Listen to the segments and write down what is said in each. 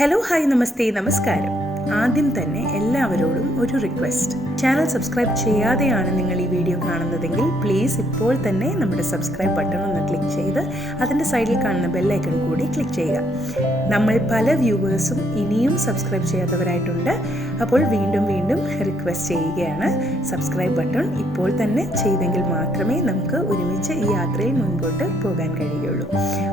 Hello hi നമസ്തേ നമസ്കാരം. ആദ്യം തന്നെ എല്ലാവരോടും ഒരു റിക്വസ്റ്റ്. ചാനൽ സബ്സ്ക്രൈബ് ചെയ്യാതെയാണ് നിങ്ങൾ ഈ വീഡിയോ കാണുന്നതെങ്കിൽ പ്ലീസ് ഇപ്പോൾ തന്നെ നമ്മുടെ സബ്സ്ക്രൈബ് ബട്ടൺ ഒന്ന് ക്ലിക്ക് ചെയ്ത് അതിൻ്റെ സൈഡിൽ കാണുന്ന ബെല്ലൈക്കൺ കൂടി ക്ലിക്ക് ചെയ്യുക. നമ്മൾ പല വ്യൂവേഴ്സും ഇനിയും സബ്സ്ക്രൈബ് ചെയ്യാത്തവരായിട്ടുണ്ട്. അപ്പോൾ വീണ്ടും റിക്വസ്റ്റ് ചെയ്യുകയാണ്, സബ്സ്ക്രൈബ് ബട്ടൺ ഇപ്പോൾ തന്നെ ചെയ്തെങ്കിൽ മാത്രമേ നമുക്ക് ഒരുമിച്ച് ഈ യാത്രയിൽ മുൻപോട്ട് പോകാൻ കഴിയുള്ളൂ.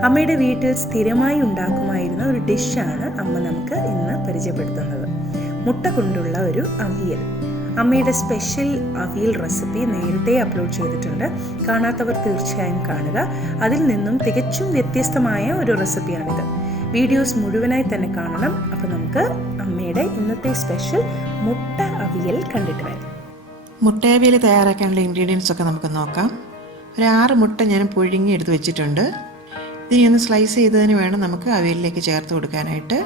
അമ്മയുടെ വീട്ടിൽ സ്ഥിരമായി ഉണ്ടാക്കുമായിരുന്ന ഒരു ഡിഷാണ് അമ്മ നമുക്ക് ഇന്ന് പരിചയപ്പെടുത്തുന്നത്. മുട്ട കൊണ്ടുള്ള ഒരു അവിയൽ. അമ്മയുടെ സ്പെഷ്യൽ അവിയൽ റെസിപ്പി നേരത്തെ അപ്ലോഡ് ചെയ്തിട്ടുണ്ട്. കാണാത്തവർ തീർച്ചയായും കാണുക. അതിൽ നിന്നും തികച്ചും വ്യത്യസ്തമായ ഒരു റെസിപ്പിയാണിത്. വീഡിയോസ് മുഴുവനായി തന്നെ കാണണം. അപ്പോൾ നമുക്ക് അമ്മയുടെ ഇന്നത്തെ സ്പെഷ്യൽ മുട്ട അവിയൽ കണ്ടിട്ട് വരാം. മുട്ട അവിയൽ തയ്യാറാക്കാനുള്ള ഇൻഗ്രീഡിയൻസ് ഒക്കെ നമുക്ക് നോക്കാം. ഒരു 6 മുട്ട ഞാൻ പുഴുങ്ങി എടുത്ത് വെച്ചിട്ടുണ്ട്. ഇതിനെ ഒന്ന് സ്ലൈസ് ചെയ്തതിന് വേണം നമുക്ക് അവിയലിലേക്ക് ചേർത്ത് കൊടുക്കാനായിട്ട്.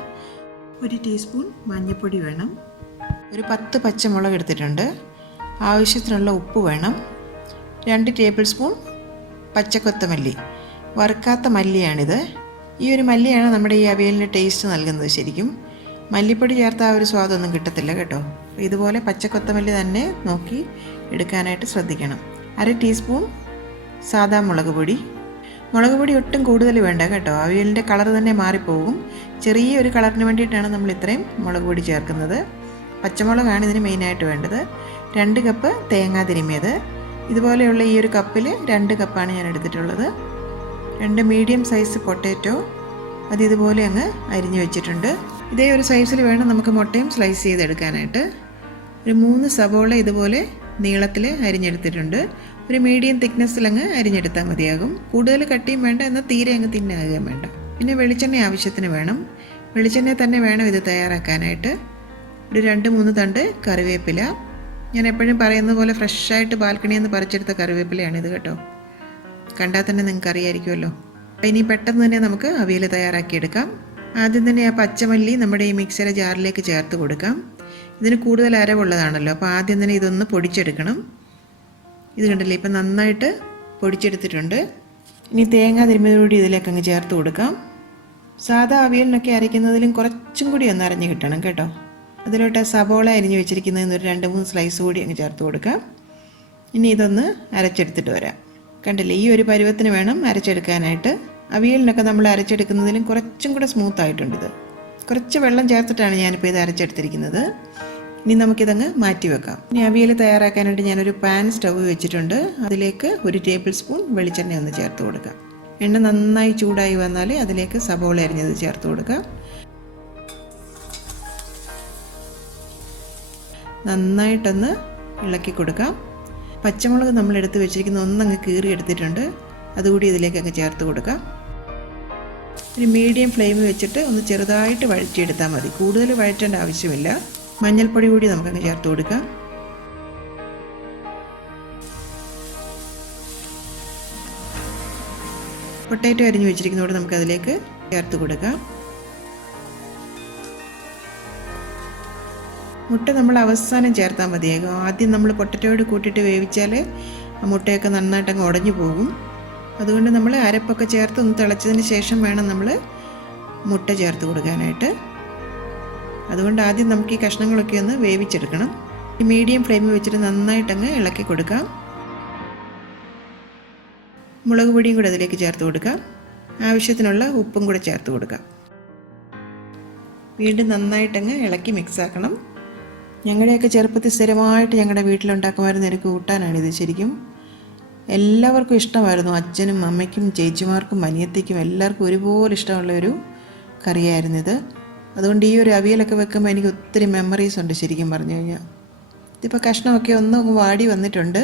1 ടീസ്പൂൺ മഞ്ഞൾപ്പൊടി വേണം. ഒരു 10 പച്ചമുളക് എടുത്തിട്ടുണ്ട്. ആവശ്യത്തിനുള്ള ഉപ്പ് വേണം. 2 ടേബിൾ സ്പൂൺ പച്ചക്കൊത്തമല്ലി, വറുക്കാത്ത മല്ലിയാണിത്. ഈ ഒരു മല്ലിയാണ് നമ്മുടെ ഈ അവിയലിൻ്റെ ടേസ്റ്റ് നൽകുന്നത്. ശരിക്കും മല്ലിപ്പൊടി ചേർത്ത ആ ഒരു സ്വാദൊന്നും കിട്ടത്തില്ല കേട്ടോ. ഇതുപോലെ പച്ചക്കൊത്തമല്ലി തന്നെ നോക്കി എടുക്കാനായിട്ട് ശ്രദ്ധിക്കണം. 1/2 ടീസ്പൂൺ സാദാ മുളക് പൊടി. മുളക് പൊടി ഒട്ടും കൂടുതൽ വേണ്ട കേട്ടോ, അവിയലിൻ്റെ കളർ തന്നെ മാറിപ്പോകും. ചെറിയൊരു കളറിന് വേണ്ടിയിട്ടാണ് നമ്മൾ ഇത്രയും മുളക് പൊടി ചേർക്കുന്നത്. പച്ചമുളകാണ് ഇതിന് മെയിനായിട്ട് വേണ്ടത്. 2 കപ്പ് തേങ്ങ തിരുമ്മിയത്. ഇതുപോലെയുള്ള ഈ ഒരു കപ്പിൽ 2 കപ്പാണ് ഞാൻ എടുത്തിട്ടുള്ളത്. 2 മീഡിയം സൈസ് പൊട്ടാറ്റോ അത് ഇതുപോലെ അങ്ങ് അരിഞ്ഞു വെച്ചിട്ടുണ്ട്. ഇതേ ഒരു സൈസിൽ വേണം നമുക്ക് മുട്ടയും സ്ലൈസ് ചെയ്തെടുക്കാനായിട്ട്. ഒരു 3 സവോള ഇതുപോലെ നീളത്തിൽ അരിഞ്ഞെടുത്തിട്ടുണ്ട്. ഒരു മീഡിയം തിക്നെസ്സിൽ അങ്ങ് അരിഞ്ഞെടുത്താൽ മതിയാകും. കൂടുതൽ കട്ടിയും വേണ്ട, എന്നാൽ തീരെ അങ്ങ് തിന്നാകുകയും വേണ്ട. പിന്നെ വെളിച്ചെണ്ണ ആവശ്യത്തിന് വേണം. വെളിച്ചെണ്ണ തന്നെ വേണം ഇത് തയ്യാറാക്കാനായിട്ട്. ഒരു 2-3 തണ്ട് കറിവേപ്പില. ഞാൻ എപ്പോഴും പറയുന്നത് പോലെ ഫ്രഷായിട്ട് ബാൽക്കണിയിൽ നിന്ന് പറിച്ചെടുത്ത കറിവേപ്പിലയാണിത് കേട്ടോ. കണ്ടാൽ തന്നെ നിങ്ങൾക്ക് അറിയാമായിരിക്കുമല്ലോ. അപ്പോൾ ഇനി പെട്ടെന്ന് തന്നെ നമുക്ക് അവിയൽ തയ്യാറാക്കിയെടുക്കാം. ആദ്യം തന്നെ ആ പച്ചമല്ലി നമ്മുടെ ഈ മിക്സിയുടെ ജാറിലേക്ക് ചേർത്ത് കൊടുക്കാം. ഇതിന് കൂടുതൽ അരവുള്ളതാണല്ലോ, അപ്പോൾ ആദ്യം തന്നെ ഇതൊന്ന് പൊടിച്ചെടുക്കണം. ഇത് കണ്ടില്ലേ, ഇപ്പം നന്നായിട്ട് പൊടിച്ചെടുത്തിട്ടുണ്ട്. ഇനി തേങ്ങ തിരുമ്മിയതോടുകൂടി ഇതിലേക്ക് അങ്ങ് ചേർത്ത് കൊടുക്കാം. സാധാ അവിയലിനൊക്കെ അരയ്ക്കുന്നതിലും കുറച്ചും കൂടി ഒന്ന് അരഞ്ഞ് കിട്ടണം കേട്ടോ. അതിലോട്ട് സവോള അരിഞ്ഞ് വെച്ചിരിക്കുന്നതിന് ഒരു 2-3 സ്ലൈസ് കൂടി അങ്ങ് ചേർത്ത് കൊടുക്കാം. ഇനി ഇതൊന്ന് അരച്ചെടുത്തിട്ട് വരാം. കണ്ടില്ലേ, ഈ ഒരു പരുവത്തിന് വേണം അരച്ചെടുക്കാനായിട്ട്. അവിയലിനൊക്കെ നമ്മൾ അരച്ചെടുക്കുന്നതിലും കുറച്ചും കൂടെ സ്മൂത്തായിട്ടുണ്ട് ഇത്. കുറച്ച് വെള്ളം ചേർത്തിട്ടാണ് ഞാനിപ്പോൾ ഇത് അരച്ചെടുത്തിരിക്കുന്നത്. ഇനി നമുക്കിതങ്ങ് മാറ്റി വെക്കാം. ഇനി അവിയൽ തയ്യാറാക്കാനായിട്ട് ഞാനൊരു പാൻ സ്റ്റവ് വെച്ചിട്ടുണ്ട്. അതിലേക്ക് 1 ടേബിൾ സ്പൂൺ വെളിച്ചെണ്ണ ഒന്ന് ചേർത്ത് കൊടുക്കാം. എണ്ണ നന്നായി ചൂടായി വന്നാൽ അതിലേക്ക് സവോള അരിഞ്ഞത് ചേർത്ത് കൊടുക്കാം. നന്നായിട്ടൊന്ന് ഇളക്കി കൊടുക്കാം. പച്ചമുളക് നമ്മൾ എടുത്ത് വെച്ചിരിക്കുന്ന ഒന്നങ്ങ് കീറി എടുത്തിട്ടുണ്ട്, അതുകൂടി ഇതിലേക്ക് അങ്ങ് ചേർത്ത് കൊടുക്കാം. ഒരു മീഡിയം ഫ്ലെയിം വെച്ചിട്ട് ഒന്ന് ചെറുതായിട്ട് വഴറ്റിയെടുത്താൽ മതി, കൂടുതൽ വഴറ്റേണ്ട ആവശ്യമില്ല. മഞ്ഞൾപ്പൊടി കൂടി നമുക്കങ്ങ് ചേർത്ത് കൊടുക്കാം. പൊട്ടാറ്റോ അരിഞ്ഞ് വെച്ചിരിക്കുന്നതോടെ നമുക്കതിലേക്ക് ചേർത്ത് കൊടുക്കാം. മുട്ട നമ്മൾ അവസാനം ചേർത്താൽ മതിയാകും. ആദ്യം നമ്മൾ പൊട്ടാറ്റോയോട് കൂട്ടിയിട്ട് വേവിച്ചാൽ ആ മുട്ടയൊക്കെ നന്നായിട്ടങ്ങ് ഉടഞ്ഞു പോകും. അതുകൊണ്ട് നമ്മൾ അരപ്പൊക്കെ ചേർത്ത് ഒന്ന് തിളച്ചതിന് ശേഷം വേണം നമ്മൾ മുട്ട ചേർത്ത് കൊടുക്കാനായിട്ട്. അതുകൊണ്ട് ആദ്യം നമുക്ക് ഈ കഷ്ണങ്ങളൊക്കെ ഒന്ന് വേവിച്ചെടുക്കണം. ഈ മീഡിയം ഫ്ലെയിമിൽ വെച്ചിട്ട് നന്നായിട്ടങ്ങ് ഇളക്കി കൊടുക്കാം. മുളക് പൊടിയും കൂടെ അതിലേക്ക് ചേർത്ത് കൊടുക്കാം. ആവശ്യത്തിനുള്ള ഉപ്പും കൂടെ ചേർത്ത് കൊടുക്കാം. വീണ്ടും നന്നായിട്ടങ്ങ് ഇളക്കി മിക്സാക്കണം. ഞങ്ങളുടെയൊക്കെ ചെറുപ്പത്തിൽ സ്ഥിരമായിട്ട് ഞങ്ങളുടെ വീട്ടിലുണ്ടാക്കുമായിരുന്ന ഒരു കൂട്ടാനാണിത്. ശരിക്കും എല്ലാവർക്കും ഇഷ്ടമായിരുന്നു. അച്ഛനും അമ്മയ്ക്കും ചേച്ചിമാർക്കും അനിയത്തിക്കും എല്ലാവർക്കും ഒരുപോലെ ഇഷ്ടമുള്ള ഒരു കറിയായിരുന്നിത്. അതുകൊണ്ട് ഈ ഒരു അവിയലൊക്കെ വെക്കുമ്പോൾ എനിക്ക് ഒത്തിരി മെമ്മറീസ് ഉണ്ട് ശരിക്കും പറഞ്ഞു കഴിഞ്ഞാൽ. ഇതിപ്പോൾ കഷ്ണമൊക്കെ ഒന്ന് വാടി വന്നിട്ടുണ്ട്.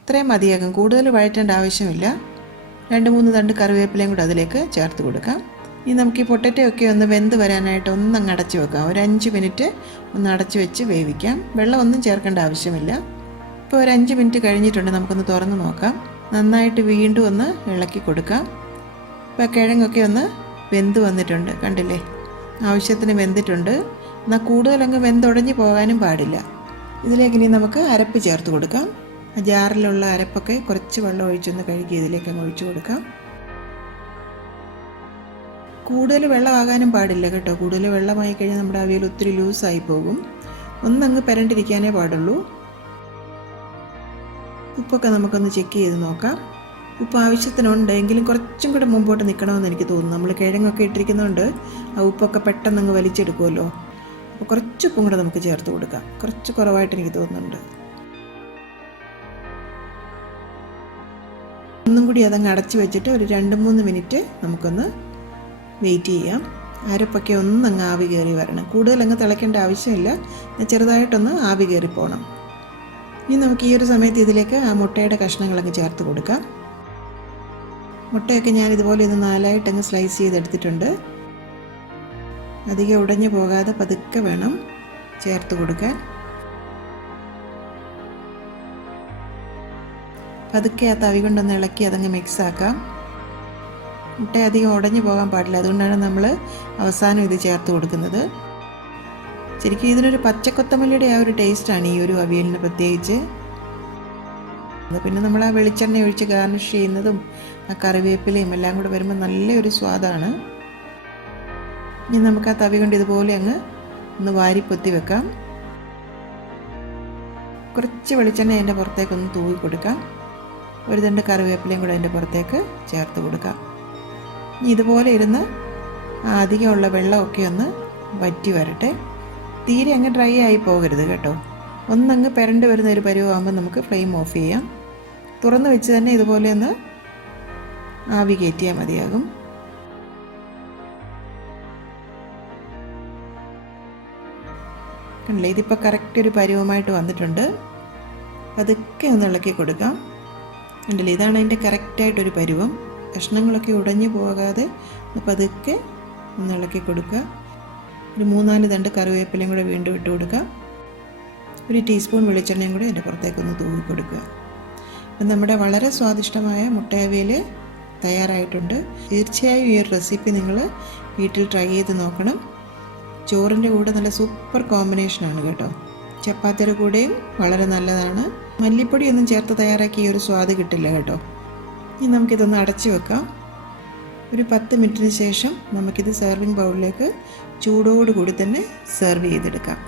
ഇത്രയും മതിയാകും, കൂടുതൽ വഴറ്റേണ്ട ആവശ്യമില്ല. 2-3 തണ്ട് കറിവേപ്പിലയും കൂടെ അതിലേക്ക് ചേർത്ത് കൊടുക്കാം. ഇനി നമുക്ക് ഈ പൊട്ടറ്റോ ഒക്കെ ഒന്ന് വെന്ത് വരാനായിട്ട് ഒന്നങ്ങ് അടച്ച് വെക്കാം. ഒരു 5 മിനിറ്റ് ഒന്ന് അടച്ച് വെച്ച് വേവിക്കാം. വെള്ളം ഒന്നും ചേർക്കേണ്ട ആവശ്യമില്ല. ഇപ്പോൾ ഒരു 5 മിനിറ്റ് കഴിഞ്ഞിട്ടുണ്ട്. നമുക്കൊന്ന് തുറന്ന് നോക്കാം. നന്നായിട്ട് വീണ്ടും ഒന്ന് ഇളക്കി കൊടുക്കാം. ഇപ്പോൾ കിഴങ്ങൊക്കെ ഒന്ന് വെന്ത് വന്നിട്ടുണ്ട്, കണ്ടില്ലേ, ആവശ്യത്തിന് വെന്തിട്ടുണ്ട്. എന്നാൽ കൂടുതലങ്ങ് വെന്തുടഞ്ഞ് പോകാനും പാടില്ല. ഇതിലേക്ക് ഇനി നമുക്ക് അരപ്പ് ചേർത്ത് കൊടുക്കാം. ആ ജാറിലുള്ള അരപ്പൊക്കെ കുറച്ച് വെള്ളം ഒഴിച്ചൊന്ന് കഴുകി ഇതിലേക്ക് അങ്ങ് ഒഴിച്ചു കൊടുക്കാം. കൂടുതൽ വെള്ളമാകാനും പാടില്ല കേട്ടോ. കൂടുതൽ വെള്ളമായി കഴിഞ്ഞാൽ നമ്മുടെ അവിയൽ ഒത്തിരി ലൂസായി പോകും. ഒന്നങ്ങ് പെരണ്ടിരിക്കാനേ പാടുള്ളൂ. ഉപ്പൊക്കെ നമുക്കൊന്ന് ചെക്ക് ചെയ്ത് നോക്കാം. ഉപ്പ് ആവശ്യത്തിനുണ്ട്, എങ്കിലും കുറച്ചും കൂടെ മുമ്പോട്ട് നിൽക്കണമെന്ന് എനിക്ക് തോന്നുന്നു. നമ്മൾ കിഴങ്ങൊക്കെ ഇട്ടിരിക്കുന്നതുകൊണ്ട് ആ ഉപ്പൊക്കെ പെട്ടെന്ന് അങ്ങ് വലിച്ചെടുക്കുമല്ലോ. അപ്പോൾ കുറച്ച് ഉപ്പും കൂടെ നമുക്ക് ചേർത്ത് കൊടുക്കാം. കുറച്ച് കുറവായിട്ട് എനിക്ക് തോന്നുന്നുണ്ട്. ഒന്നും കൂടി അതങ്ങ് അടച്ച് വെച്ചിട്ട് ഒരു 2-3 മിനിറ്റ് നമുക്കൊന്ന് വെയിറ്റ് ചെയ്യാം. അരപ്പൊക്കെ ഒന്നങ്ങ് ആവി കയറി വരണം. കൂടുതലങ്ങ് തിളയ്ക്കേണ്ട ആവശ്യമില്ല, ചെറുതായിട്ടൊന്ന് ആവി കയറി പോകണം. ഇനി നമുക്ക് ഈ ഒരു സമയത്ത് ഇതിലേക്ക് ആ മുട്ടയുടെ കഷ്ണങ്ങളങ്ങ് ചേർത്ത് കൊടുക്കാം. മുട്ടയൊക്കെ ഞാൻ ഇതുപോലെ ഒന്ന് 4ആയിട്ടങ്ങ് സ്ലൈസ് ചെയ്തെടുത്തിട്ടുണ്ട്. അധികം ഉടഞ്ഞു പോകാതെ പതുക്കെ വേണം ചേർത്ത് കൊടുക്കാൻ. പതുക്കെ ആ തവി കൊണ്ടൊന്ന് ഇളക്കി അതങ്ങ് മിക്സ് ആക്കാം. മുട്ട അധികം ഉടഞ്ഞു പോകാൻ പാടില്ല, അതുകൊണ്ടാണ് നമ്മൾ അവസാനം ഇത് ചേർത്ത് കൊടുക്കുന്നത്. ശരിക്കും ഇതിനൊരു പച്ചക്കൊത്തമല്ലിയുടെ ആ ഒരു ടേസ്റ്റാണ് ഈ ഒരു അവിയലിന് പ്രത്യേകിച്ച്. പിന്നെ നമ്മൾ ആ വെളിച്ചെണ്ണ ഒഴിച്ച് ഗാർണിഷ് ചെയ്യുന്നതും ആ കറിവേപ്പിലയും എല്ലാം കൂടെ വരുമ്പോൾ നല്ലൊരു സ്വാദാണ്. ഇനി നമുക്ക് ആ തവി കൊണ്ട് ഇതുപോലെ അങ്ങ് ഒന്ന് വാരിപ്പൊത്തി വെക്കാം. കുറച്ച് വെളിച്ചെണ്ണ അതിൻ്റെ പുറത്തേക്കൊന്ന് തൂവി കൊടുക്കാം. ഒരു 2 കറിവേപ്പിലയും കൂടെ അതിൻ്റെ പുറത്തേക്ക് ചേർത്ത് കൊടുക്കാം. ഇനി ഇതുപോലെ ഇരുന്ന് അധികമുള്ള വെള്ളമൊക്കെ ഒന്ന് വറ്റി വരട്ടെ. തീരെ അങ്ങ് ഡ്രൈ ആയി പോകരുത് കേട്ടോ. ഒന്നങ്ങ് പെരണ്ട് വരുന്ന ഒരു പരുവമാകുമ്പോൾ നമുക്ക് ഫ്ലെയിം ഓഫ് ചെയ്യാം. തുറന്ന് വെച്ച് തന്നെ ഇതുപോലെ ഒന്ന് ആവി കയറ്റിയാൽ മതിയാകും. കണ്ടില്ലേ, ഇതിപ്പോൾ കറക്റ്റ് ഒരു പരുവമായിട്ട് വന്നിട്ടുണ്ട്. അതൊക്കെ ഒന്ന് ഇളക്കി കൊടുക്കാം. കണ്ടില്ലേ, ഇതാണ് അതിൻ്റെ കറക്റ്റായിട്ടൊരു പരുവം. കഷ്ണങ്ങളൊക്കെ ഉടഞ്ഞു പോകാതെ പതുക്കെ ഒന്ന് ഇളക്കി കൊടുക്കുക. ഒരു 3-4 തണ്ട് കറിവേപ്പിലയും കൂടെ വീണ്ടും ഇട്ട് കൊടുക്കുക. ഒരു ടീസ്പൂൺ വെളിച്ചെണ്ണയും കൂടെ അതിൻ്റെ പുറത്തേക്കൊന്ന് തൂവി കൊടുക്കുക. അപ്പം നമ്മുടെ വളരെ സ്വാദിഷ്ടമായ മുട്ട അവിയൽ തയ്യാറായിട്ടുണ്ട്. തീർച്ചയായും ഈ ഒരു റെസിപ്പി നിങ്ങൾ വീട്ടിൽ ട്രൈ ചെയ്ത് നോക്കണം. ചോറിൻ്റെ കൂടെ നല്ല സൂപ്പർ കോമ്പിനേഷനാണ് കേട്ടോ. ചപ്പാത്തിയുടെ കൂടെയും വളരെ നല്ലതാണ്. മല്ലിപ്പൊടിയൊന്നും ചേർത്ത് തയ്യാറാക്കി ഈ ഒരു സ്വാദ് കിട്ടില്ല കേട്ടോ. ഇനി നമുക്കിതൊന്ന് അടച്ചു വെക്കാം. ഒരു 10 മിനിറ്റിന് ശേഷം നമുക്കിത് സെർവിങ് ബൗളിലേക്ക് ചൂടോടുകൂടി തന്നെ സെർവ് ചെയ്തെടുക്കാം.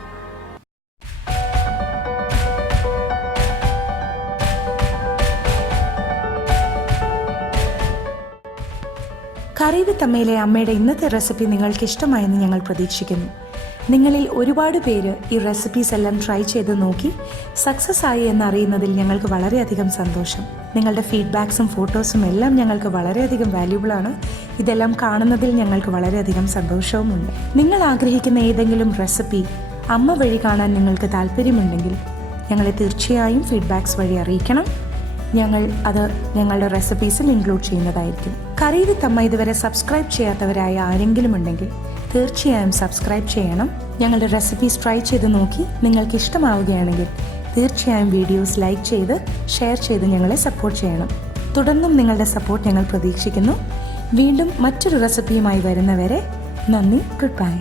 കറി വിത്ത് അമ്മയിലെ അമ്മയുടെ ഇന്നത്തെ റെസിപ്പി നിങ്ങൾക്ക് ഇഷ്ടമായെന്ന് ഞങ്ങൾ പ്രതീക്ഷിക്കുന്നു. നിങ്ങളിൽ ഒരുപാട് പേര് ഈ റെസിപ്പീസ് എല്ലാം ട്രൈ ചെയ്ത് നോക്കി സക്സസ് ആയി എന്നറിയുന്നതിൽ ഞങ്ങൾക്ക് വളരെയധികം സന്തോഷം. നിങ്ങളുടെ ഫീഡ്ബാക്സും ഫോട്ടോസും എല്ലാം ഞങ്ങൾക്ക് വളരെയധികം വാല്യൂബിളാണ്. ഇതെല്ലാം കാണുന്നതിൽ ഞങ്ങൾക്ക് വളരെയധികം സന്തോഷവുമുണ്ട്. നിങ്ങൾ ആഗ്രഹിക്കുന്ന ഏതെങ്കിലും റെസിപ്പി അമ്മ വഴി കാണാൻ നിങ്ങൾക്ക് താല്പര്യമുണ്ടെങ്കിൽ ഞങ്ങളെ തീർച്ചയായും ഫീഡ്ബാക്സ് വഴി അറിയിക്കണം. ഞങ്ങൾ അത് ഞങ്ങളുടെ റെസിപ്പീസിൽ ഇൻക്ലൂഡ് ചെയ്യുന്നതായിരിക്കും. കറി വിത്ത് അമ്മ ഇതുവരെ സബ്സ്ക്രൈബ് ചെയ്യാത്തവരായ ആരെങ്കിലും ഉണ്ടെങ്കിൽ തീർച്ചയായും സബ്സ്ക്രൈബ് ചെയ്യണം. ഞങ്ങളുടെ റെസിപ്പീസ് ട്രൈ ചെയ്ത് നോക്കി നിങ്ങൾക്ക് ഇഷ്ടമാവുകയാണെങ്കിൽ തീർച്ചയായും വീഡിയോസ് ലൈക്ക് ചെയ്ത് ഷെയർ ചെയ്ത് ഞങ്ങളെ സപ്പോർട്ട് ചെയ്യണം. തുടർന്നും നിങ്ങളുടെ സപ്പോർട്ട് ഞങ്ങൾ പ്രതീക്ഷിക്കുന്നു. വീണ്ടും മറ്റൊരു റെസിപ്പിയുമായി വരുന്നവരെ നന്ദി. Good bye.